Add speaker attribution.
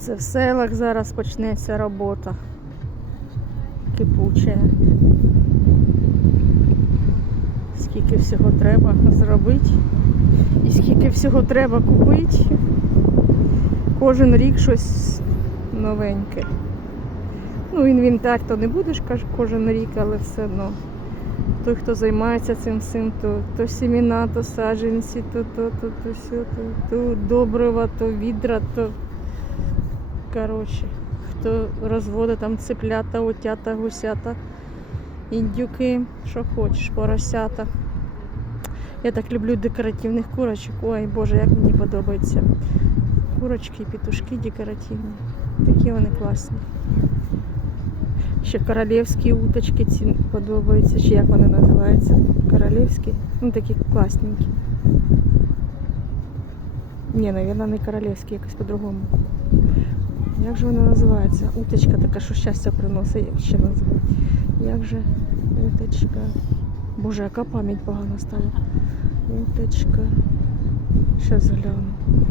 Speaker 1: Це в селах зараз почнеться робота. Кипуча. Скільки всього треба зробити. І скільки всього треба купити. Кожен рік щось новеньке. Ну, інвентар то не будеш кожен рік, але все одно. Той, хто займається цим всім, то, то сіміна, то саджанці, то то, то, то, сьо, то, то добрива, то відра, то коротше, хто розводить там цеплята, утята, гусята, індюки, що хочеш, поросята. Я так люблю декоративних курочок. Ой, Боже, як мені подобається. Курочки петушки декоративні. Такі вони класні. Ще королівські уточки ці подобаються, чи як вони називаються? Королівські. Ну такі класненькі. Ні, мабуть, не королівські, якось по-другому. Як же вона називається? Уточка така, що щастя приносить, як ще називають. Як же уточка? Боже, яка пам'ять погана стала. Уточка. Ще гляну.